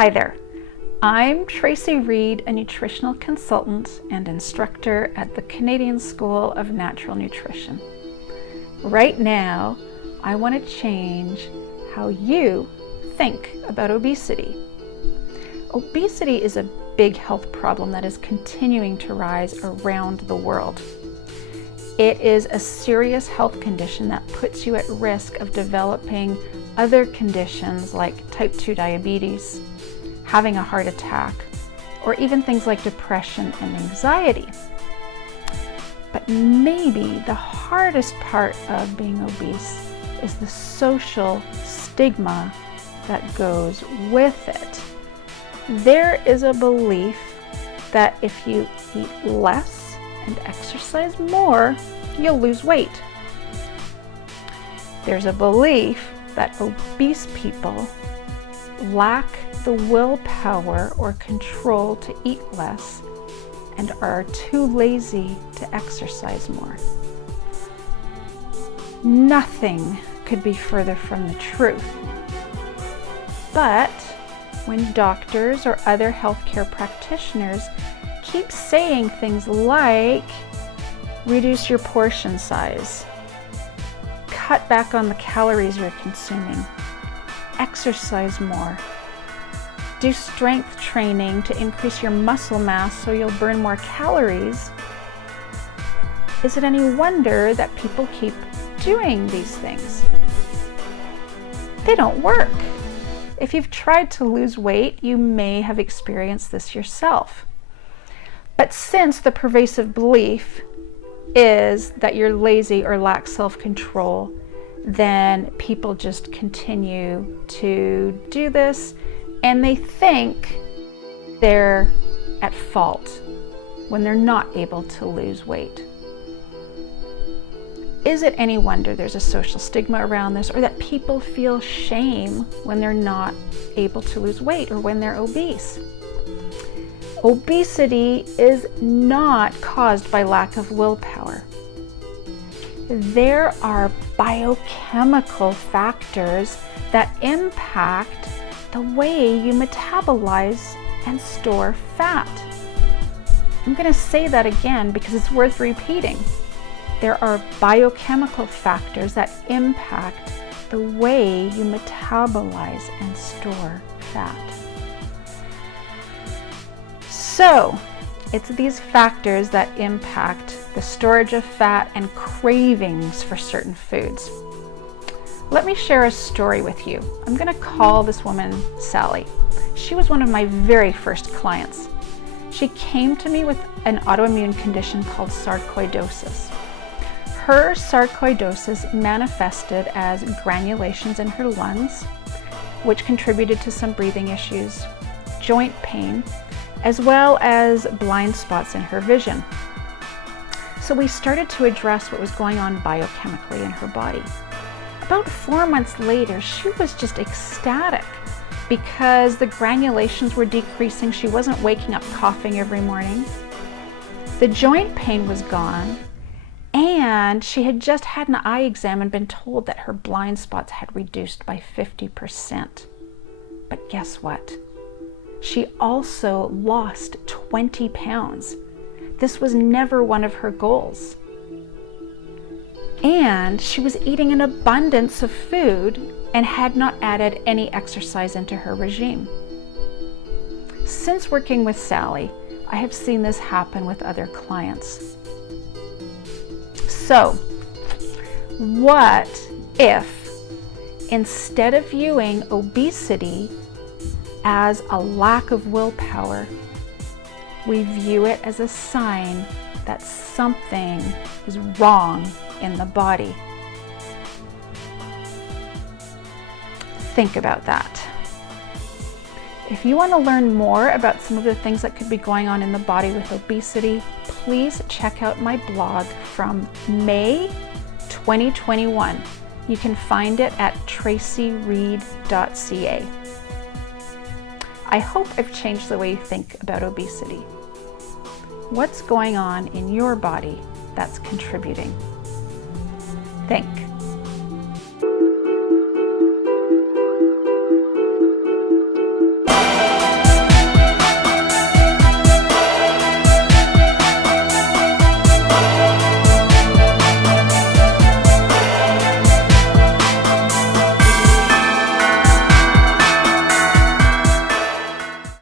Hi there, I'm Tracy Reed, a nutritional consultant and instructor at the Canadian School of Natural Nutrition. Right now, I want to change how you think about obesity. Obesity is a big health problem that is continuing to rise around the world. It is a serious health condition that puts you at risk of developing other conditions like type 2 diabetes, having a heart attack, or even things like depression and anxiety. But maybe the hardest part of being obese is the social stigma that goes with it. There is a belief that if you eat less and exercise more, you'll lose weight. There's a belief that obese people lack the willpower or control to eat less and are too lazy to exercise more. Nothing could be further from the truth. But when doctors or other healthcare practitioners keep saying things like, reduce your portion size, cut back on the calories you're consuming, exercise more, do strength training to increase your muscle mass so you'll burn more calories, is it any wonder that people keep doing these things? They don't work. If you've tried to lose weight, you may have experienced this yourself. But since the pervasive belief is that you're lazy or lack self-control, then people just continue to do this and they think they're at fault when they're not able to lose weight. Is it any wonder there's a social stigma around this, or that people feel shame when they're not able to lose weight or when they're obese? Obesity is not caused by lack of willpower. There are biochemical factors that impact the way you metabolize and store fat. I'm going to say that again because it's worth repeating. There are biochemical factors that impact the way you metabolize and store fat. So, it's these factors that impact the storage of fat and cravings for certain foods. Let me share a story with you. I'm going to call this woman Sally. She was one of my very first clients. She came to me with an autoimmune condition called sarcoidosis. Her sarcoidosis manifested as granulations in her lungs, which contributed to some breathing issues, joint pain, as well as blind spots in her vision. So we started to address what was going on biochemically in her body. About 4 months later, she was just ecstatic because the granulations were decreasing. She wasn't waking up coughing every morning. The joint pain was gone, and she had just had an eye exam and been told that her blind spots had reduced by 50%. But guess what? She also lost 20 pounds. This was never one of her goals. And she was eating an abundance of food and had not added any exercise into her regime. Since working with Sally, I have seen this happen with other clients. So, what if instead of viewing obesity as a lack of willpower, we view it as a sign that something is wrong in the body? Think about that. If you want to learn more about some of the things that could be going on in the body with obesity, please check out my blog from May 2021. You can find it at traceyreed.ca. I hope I've changed the way you think about obesity. What's going on in your body that's contributing? Think.